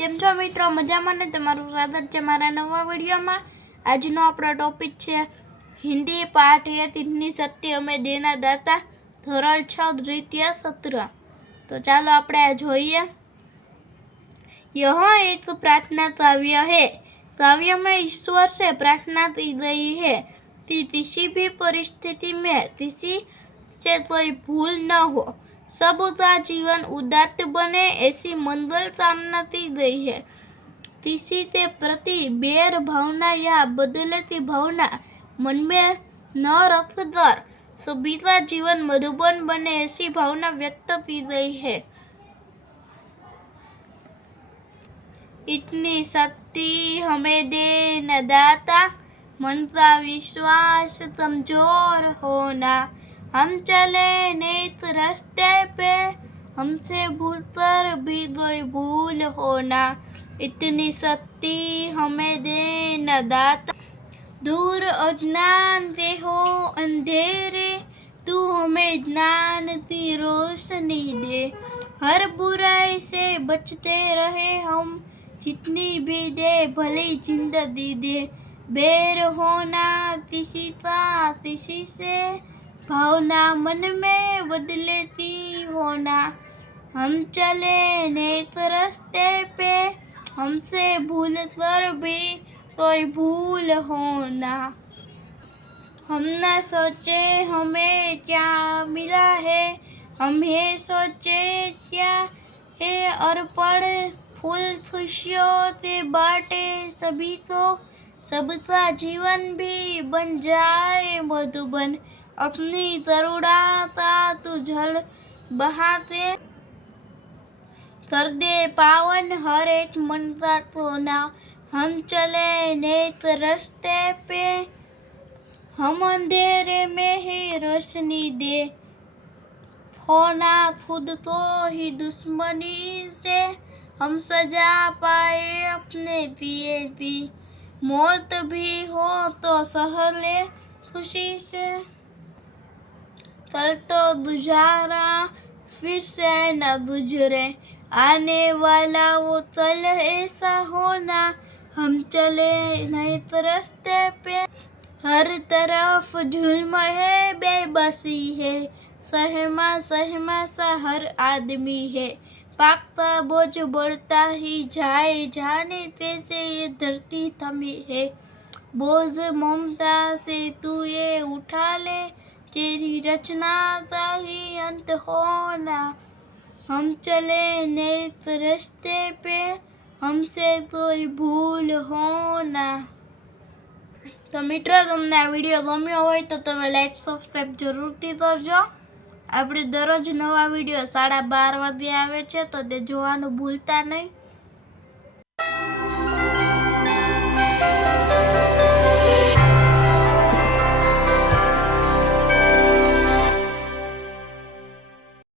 કેમ છો મિત્રો? મજામાં ને? તમારું સ્વાગત છે મારા નવા વિડીયોમાં। આજનો આપણો ટોપિક છે हिंदी पाठ है इतनी सत्य हमें देना दाता धोरण 6 द्वितीय सत्र। तो चलो આપણે જોઈએ। यह एक प्रार्थना काव्य है। काव्य में ईश्वर से प्रार्थना की गई है कि किसी भी परिस्थिति में किसी से कोई भूल न हो, सबका जीवन उदात्त बने ऐसी मंगल कामना की गई है। किसी के प्रति बैर भावना या बदलती भावना मन में न रखकर सभी का जीवन मधुबन बने ऐसी भावना व्यक्त की गई है। इतनी शक्ति हमें दे न दाता, मन का विश्वास कमजोर होना, हम चले नेक रास्ते पे हमसे भूल पर भी कोई भूल होना। इतनी शक्ति हमें दे न दाता, दूर अज्ञान से हो अंधेरे, तू हमें ज्ञान की रोशनी दे। हर बुराई से बचते रहे हम, जितनी भी दे भली जिंदगी दे। बैर होना किसी का किसी से, भावना मन में बदलती होना, हम चले नेक रास्ते पे हमसे भूल कर भी कोई भूल होना। हम न सोचे हमें क्या मिला है, हम ये सोचे क्या है अर्पण। फूल खुशियों से बांटे सभी को, सबका जीवन भी बन जाए मधुबन। अपनी करुणा का तू जल बहाते कर दे पावन हर एक मन का कोना। हम चले नेक रास्ते पे, हम अंधेरे में ही रोशनी दे। खोना खुद को ही दुश्मनी से, हम सजा पाए अपने दिए दी। मौत भी हो तो सह ले खुशी से, कल तो गुजारा फिर से न गुजरे। आने वाला वो कल ऐसा होना, हम चले नेक रास्ते पे हर तरफ जुल्म है बेबसी है। सहमा सा हर आदमी है, पाप का बोझ बढ़ता ही जाए, जाने कैसे ये धरती थमी है। बोझ ममता से तू ये उठा ले, तेरी रचना का ही अंत होना। हम चले नेक रास्ते पे हमसे कोई भूल होना। तो मित्रों તમને આ વિડીયો ગમ્યો હોય તો તમે લાઈક સબસ્ક્રાઇબ જરૂરથી કરજો। આપણે દરરોજ નવા વિડીયો 12:30 વાગે આવે છે તો તે જોવાનું ભૂલતા નહીં।